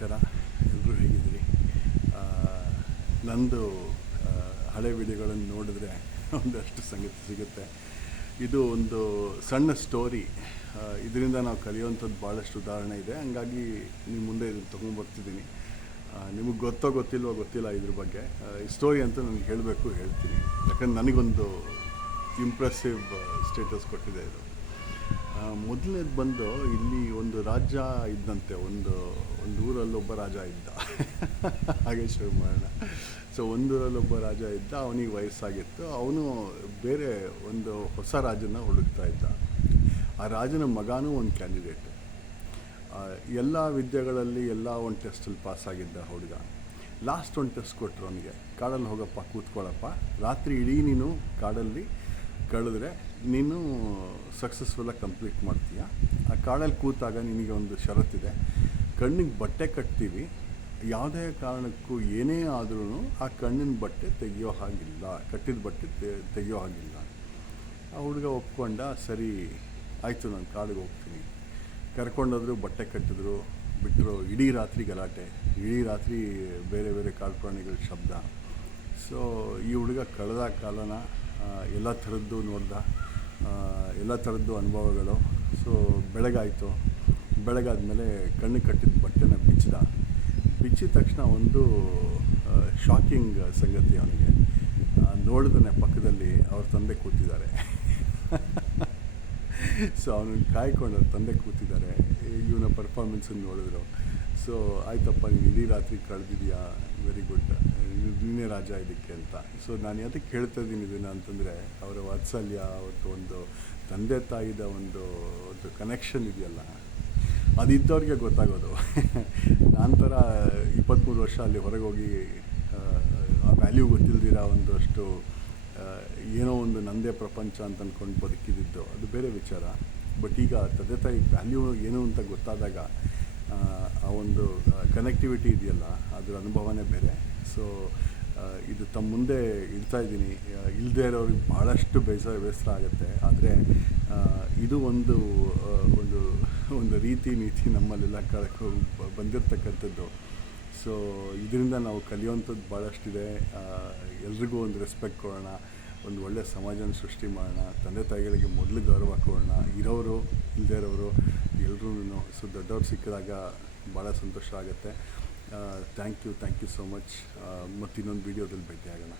ನಮಸ್ಕಾರ. ಎಲ್ಲರೂ ಹೇಗಿದ್ದೀರಿ? ನಂದು ಹಳೆ ವಿಡಿಯೋಗಳನ್ನು ನೋಡಿದ್ರೆ ಒಂದಷ್ಟು ಸಂಗತಿ ಸಿಗುತ್ತೆ. ಇದು ಒಂದು ಸಣ್ಣ ಸ್ಟೋರಿ. ಇದರಿಂದ ನಾವು ಕಲಿಯುವಂಥದ್ದು ಭಾಳಷ್ಟು ಉದಾಹರಣೆ ಇದೆ. ಹಂಗಾಗಿ ನಿಮ್ಮ ಮುಂದೆ ಇದನ್ನು ತೊಗೊಂಡ್ಬರ್ತಿದ್ದೀನಿ. ನಿಮಗೆ ಗೊತ್ತಿಲ್ವೋ ಗೊತ್ತಿಲ್ಲ ಇದ್ರ ಬಗ್ಗೆ. ಈ ಸ್ಟೋರಿ ಅಂತ ನನಗೆ ಹೇಳಬೇಕು, ಹೇಳ್ತೀನಿ. ಯಾಕಂದ್ರೆ ನನಗೊಂದು ಇಂಪ್ರೆಸಿವ್ ಸ್ಟೇಟಸ್ ಕೊಟ್ಟಿದೆ ಇದು. ಮೊದಲನೇದು ಬಂದು, ಇಲ್ಲಿ ಒಂದು ರಾಜ ಇದ್ದಂತೆ. ಒಂದು ಊರಲ್ಲೊಬ್ಬ ರಾಜ ಇದ್ದ. ಹಾಗೆ ಶುರು ಮಾಡೋಣ. ಸೊ ಒಂದೂರಲ್ಲೊಬ್ಬ ರಾಜ ಇದ್ದ, ಅವನಿಗೆ ವಯಸ್ಸಾಗಿತ್ತು. ಅವನು ಬೇರೆ ಒಂದು ಹೊಸ ರಾಜನ ಹುಡುಕ್ತಾ ಇದ್ದ. ಆ ರಾಜನ ಮಗನೂ ಒಂದು ಕ್ಯಾಂಡಿಡೇಟು. ಎಲ್ಲ ವಿದ್ಯೆಗಳಲ್ಲಿ ಎಲ್ಲ ಒಂದು ಟೆಸ್ಟಲ್ಲಿ ಪಾಸಾಗಿದ್ದ ಹುಡುಗ. ಲಾಸ್ಟ್ ಒಂದು ಟೆಸ್ಟ್ ಕೊಟ್ಟರು ಅವನಿಗೆ. ಕಾಡಲ್ಲಿ ಹೋಗಪ್ಪ, ಕೂತ್ಕೊಳ್ಳಪ್ಪ, ರಾತ್ರಿ ಇಡೀ ನೀನು ಕಾಡಲ್ಲಿ ಕಳೆದ್ರೆ ನೀನು ಸಕ್ಸಸ್ಫುಲ್ಲಾಗಿ ಕಂಪ್ಲೀಟ್ ಮಾಡ್ತೀಯ. ಆ ಕಾಡಲ್ಲಿ ಕೂತಾಗ ನಿನಗೆ ಒಂದು ಷರತ್ತಿದೆ. ಕಣ್ಣಿಗೆ ಬಟ್ಟೆ ಕಟ್ತೀವಿ, ಯಾವುದೇ ಕಾರಣಕ್ಕೂ ಏನೇ ಆದ್ರೂ ಆ ಕಣ್ಣಿನ ಬಟ್ಟೆ ತೆಗಿಯೋ ಹಾಗಿಲ್ಲ, ಕಟ್ಟಿದ ಬಟ್ಟೆ ತೆಗಿಯೋ ಹಾಗಿಲ್ಲ. ಆ ಹುಡುಗ ಒಪ್ಕೊಂಡ. ಸರಿ ಆಯಿತು, ನಾನು ಕಾಡಿಗೆ ಹೋಗ್ತೀನಿ. ಕರ್ಕೊಂಡೋದ್ರು, ಬಟ್ಟೆ ಕಟ್ಟಿದ್ರು, ಬಿಟ್ಟರು. ಇಡೀ ರಾತ್ರಿ ಗಲಾಟೆ, ಇಡೀ ರಾತ್ರಿ ಬೇರೆ ಬೇರೆ ಕಾಡು ಪ್ರಾಣಿಗಳ ಶಬ್ದ. ಸೊ ಈ ಹುಡುಗ ಕಳೆದ ಕಾಲನ ಎಲ್ಲ ಥರದ್ದು ನೋಡ್ದ, ಎಲ್ಲ ಥರದ್ದು ಅನುಭವಗಳು. ಸೊ ಬೆಳಗಾಯಿತು. ಬೆಳಗಾದ್ಮೇಲೆ ಕಣ್ಣು ಕಟ್ಟಿದ ಬಟ್ಟೆನ ಬಿಚ್ಚಿದ ತಕ್ಷಣ ಒಂದು ಶಾಕಿಂಗ್ ಸಂಗತಿ ಅವನಿಗೆ. ನೋಡಿದ್ರೆ ಪಕ್ಕದಲ್ಲಿ ಅವ್ರ ತಂದೆ ಕೂತಿದ್ದಾರೆ. ಸೊ ಅವನಿಗೆ ಕಾಯ್ಕೊಂಡು ಅವ್ರ ತಂದೆ ಕೂತಿದ್ದಾರೆ. ಇವನ ಪರ್ಫಾರ್ಮೆನ್ಸನ್ನು ನೋಡಿದ್ರು. ಸೊ ಆಯ್ತಪ್ಪ, ನೀನು ಇಡೀ ರಾತ್ರಿ ಕಳೆದಿದೆಯಾ, ವೆರಿ ಗುಡ್, ನೀನೇ ರಾಜ ಇದಕ್ಕೆ ಅಂತ. ಸೊ ನಾನು ಅದಕ್ಕೆ ಹೇಳ್ತಾ ಇದ್ದೀನಿ ಇದನ್ನು ಅಂತಂದರೆ, ಅವರ ವಾತ್ಸಲ್ಯ, ಅವತ್ತು ಒಂದು ತಂದೆ ತಾಯಿದ ಒಂದು ಕನೆಕ್ಷನ್ ಇದೆಯಲ್ಲ, ಅದಿದ್ದವ್ರಿಗೆ ಗೊತ್ತಾಗೋದು. ನಂತರ 23 ವರ್ಷ ಅಲ್ಲಿ ಹೊರಗೆ ಹೋಗಿ ಆ ವ್ಯಾಲ್ಯೂ ಗೊತ್ತಿಲ್ದಿರ ಒಂದಷ್ಟು ಏನೋ ಒಂದು ನಂದೇ ಪ್ರಪಂಚ ಅಂತ ಅಂದ್ಕೊಂಡು ಬದುಕಿದ್ದು ಅದು ಬೇರೆ ವಿಚಾರ. ಬಟ್ ಈಗ ತಂದೆ ತಾಯಿ ವ್ಯಾಲ್ಯೂ ಏನು ಅಂತ ಗೊತ್ತಾದಾಗ ಆ ಒಂದು ಕನೆಕ್ಟಿವಿಟಿ ಇದೆಯಲ್ಲ, ಅದರ ಅನುಭವನೇ ಬೇರೆ. ಸೊ ಇದು ತಮ್ಮ ಮುಂದೆ ಇಡ್ತಾ ಇದ್ದೀನಿ. ಇಲ್ಲದೇ ಇರೋರಿಗೆ ಭಾಳಷ್ಟು ಬೇಸರ ಆಗುತ್ತೆ. ಆದರೆ ಇದು ಒಂದು ಒಂದು ಒಂದು ರೀತಿ ನೀತಿ ನಮ್ಮಲ್ಲೆಲ್ಲ ಬಂದಿರತಕ್ಕಂಥದ್ದು. ಸೊ ಇದರಿಂದ ನಾವು ಕಲಿಯುವಂಥದ್ದು ಭಾಳಷ್ಟಿದೆ. ಎಲ್ರಿಗೂ ಒಂದು ರೆಸ್ಪೆಕ್ಟ್ ಕೊಡೋಣ, ಒಂದು ಒಳ್ಳೆಯ ಸಮಾಜನ ಸೃಷ್ಟಿ ಮಾಡೋಣ, ತಂದೆ ತಾಯಿಗಳಿಗೆ ಮೊದಲು ಗೌರವ ಕೊಡೋಣ, ಇರೋರು ಇಲ್ಲದೇ ಇರೋರು ಎಲ್ಲರೂ. ಸೊ ದೊಡ್ಡವ್ರು ಸಿಕ್ಕಿದಾಗ ಭಾಳ ಸಂತೋಷ ಆಗುತ್ತೆ. Thank you so much. ಮತ್ತು ಇನ್ನೊಂದು ವೀಡಿಯೋದಲ್ಲಿ ಭೇಟಿ ಆಗೋಣ.